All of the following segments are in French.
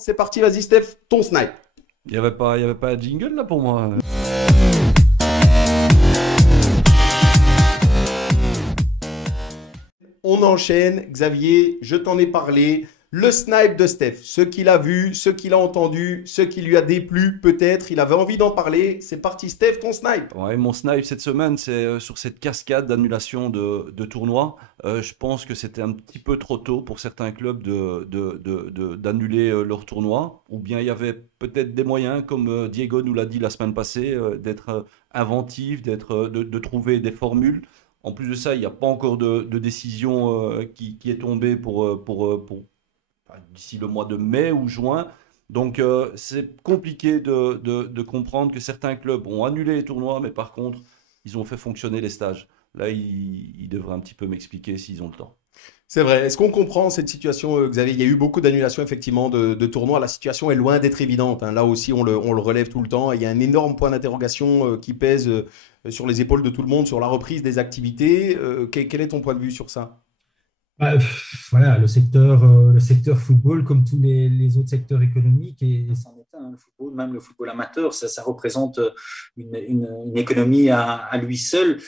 C'est parti, vas-y Steph, ton snipe. Il y avait pas un jingle là pour moi. On enchaîne, Xavier, je t'en ai parlé. Le snipe de Steph, ce qu'il a vu, ce qu'il a entendu, ce qui lui a déplu, peut-être, il avait envie d'en parler. C'est parti Steph, ton snipe. Ouais, mon snipe cette semaine, c'est sur cette cascade d'annulation de tournois. Je pense que c'était un petit peu trop tôt pour certains clubs d'annuler leur tournoi. Ou bien il y avait peut-être des moyens, comme Diego nous l'a dit la semaine passée, d'être inventif, de trouver des formules. En plus de ça, il n'y a pas encore de décision qui est tombée enfin, d'ici le mois de mai ou juin. Donc c'est compliqué de comprendre que certains clubs ont annulé les tournois, mais par contre, ils ont fait fonctionner les stages. Là, ils devraient un petit peu m'expliquer s'ils ont le temps. C'est vrai. Est-ce qu'on comprend cette situation, Xavier? Il y a eu beaucoup d'annulations, effectivement, de tournois. La situation est loin d'être évidente, hein. Là aussi, on le relève tout le temps. Il y a un énorme point d'interrogation qui pèse sur les épaules de tout le monde, sur la reprise des activités. Quel est ton point de vue sur ça? Voilà, le secteur football, comme tous les autres secteurs économiques, et c'en est un, le football, même le football amateur, ça représente une économie à lui seul.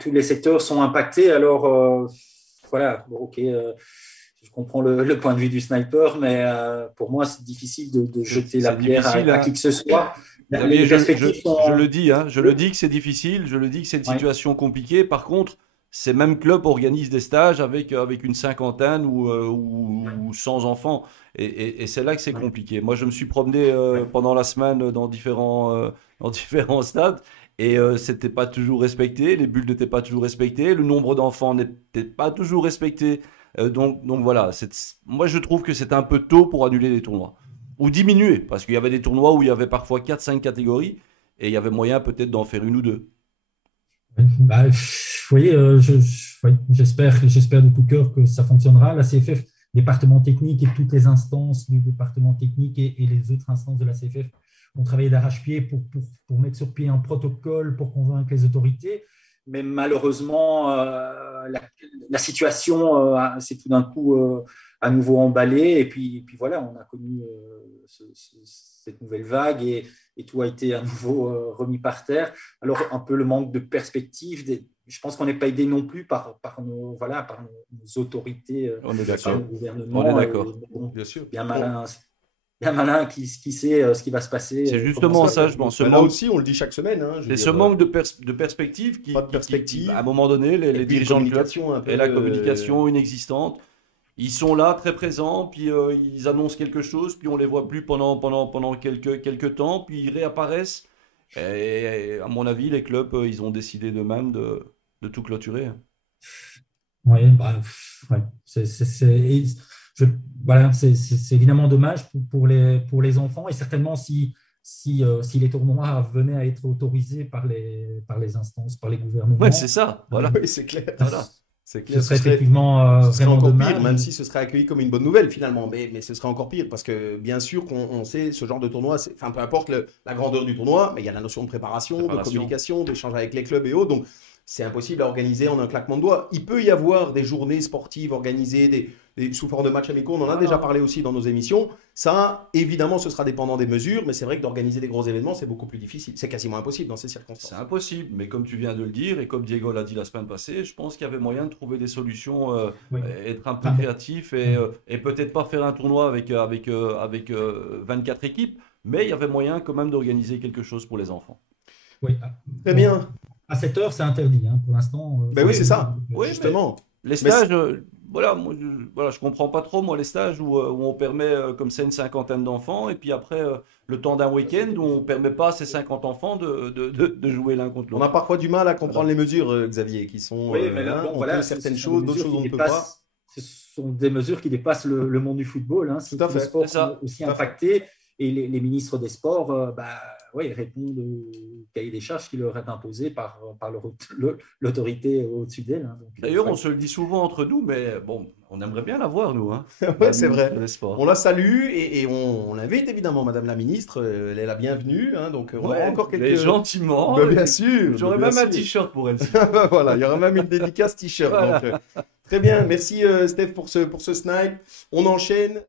Tous les secteurs sont impactés. Alors, voilà, bon, ok, je comprends le point de vue du sniper, mais pour moi, c'est difficile de jeter la C'est pierre difficile, à hein. qui que ce soit. Xavier, Les perspectives je sont. le dis, hein, je le dis que c'est difficile, je le dis que c'est une Ouais. situation compliquée. Par contre, ces mêmes clubs organisent des stages avec une cinquantaine ou 100 enfants. Et c'est là que c'est Ouais. compliqué. Moi, je me suis promené Ouais. pendant la semaine dans différents stades et c'était pas toujours respecté. Les bulles n'étaient pas toujours respectées. Le nombre d'enfants n'était pas toujours respecté. Donc voilà, moi je trouve que c'est un peu tôt pour annuler les tournois. Ou diminuer, parce qu'il y avait des tournois où il y avait parfois 4 5 catégories et il y avait moyen peut-être d'en faire une ou deux. Vous voyez, ouais, j'espère de tout cœur que ça fonctionnera. La CFF, département technique et toutes les instances du département technique et les autres instances de la CFF ont travaillé d'arrache-pied pour mettre sur pied un protocole pour convaincre les autorités. Mais malheureusement, la situation s'est tout d'un coup à nouveau emballée. Et puis voilà, on a connu cette nouvelle vague et tout a été à nouveau remis par terre. Alors, un peu le manque de perspective, je pense qu'on n'est pas aidé non plus par nos autorités, On est par d'accord. le On est gouvernement. d'accord. Bon, Bien sûr. bien Bon, malin qui sait ce qui va se passer. C'est Comment justement ça ça, va. je pense. là aussi, on le dit chaque semaine, hein, je veux C'est ce dire, manque de perspective pas de perspective. à un moment donné, Et les puis une dirigeants de club communication un peu. et la communication inexistante, ils sont là très présents, puis ils annoncent quelque chose, puis on les voit plus pendant quelques temps, puis ils réapparaissent. Et à mon avis, les clubs, ils ont décidé d'eux-mêmes de tout clôturer. Oui, ouais. Je- voilà, c'est évidemment dommage pour les enfants et certainement si les tournois venaient à être autorisés par les instances, par les Ouais, c'est gouvernements, ça, voilà. Oui, c'est clair. Voilà. C'est ce clair. serait effectivement Ce serait vraiment encore dommage. pire, même si ce serait accueilli comme une bonne nouvelle finalement, mais ce serait encore pire parce que bien sûr qu'on sait ce genre de tournoi, enfin peu importe la grandeur du tournoi, mais il y a la notion de préparation, de Préparation. communication, d'échange avec les clubs et autres, donc c'est impossible à organiser en un claquement de doigts. Il peut y avoir des journées sportives organisées, sous forme de matchs amicaux, on en a déjà parlé aussi dans nos émissions. Ça, évidemment, ce sera dépendant des mesures, mais c'est vrai que d'organiser des gros événements, c'est beaucoup plus difficile. C'est quasiment impossible dans ces C'est circonstances. impossible, mais comme tu viens de le dire, et comme Diego l'a dit la semaine passée, je pense qu'il y avait moyen de trouver des solutions, Oui. être un peu Enfin, créatif et peut-être pas faire un tournoi avec 24 équipes, mais il y avait moyen quand même d'organiser quelque chose pour les enfants. oui. Très Bon, bien. à cette heure, c'est interdit hein, pour l'instant. Ben oui, c'est ça, Oui, justement. Les Mais stages, voilà, je comprends pas trop, moi, les stages où on permet, comme c'est une cinquantaine d'enfants, et puis après, le temps d'un week-end où on permet pas à ces 50 enfants de jouer l'un contre On a l'autre. parfois du mal à comprendre Voilà. les mesures, Xavier, qui sont, Oui, mais là, hein, bon, on voilà, peut ce certaines sont des choses, d'autres mesures choses qui on ne peut pas. dépassent, ce sont des mesures qui dépassent le monde du football. Hein. Tout Si à tous les fait. sports C'est ça. sont aussi Tout à fait. impactés et les ministres des sports ouais, répondent au cahier des charges qui leur est imposé par l'autorité au-dessus d'elle. Hein. Donc, D'ailleurs, on ouais. se le dit souvent entre nous, mais bon, on aimerait bien la voir, nous, hein, Ouais, la c'est ministre vrai. des On Sports. la salue et on invite évidemment Madame la Ministre. Elle est la bienvenue, hein, donc on aura Ouais, encore mais quelques. gentiment. Ben, bien sûr. J'aurais ben, même bien un sûr. t-shirt pour elle. Ben, voilà, il y aura même une dédicace t-shirt. Voilà. Donc, très bien. Merci Steph pour ce snipe. On enchaîne.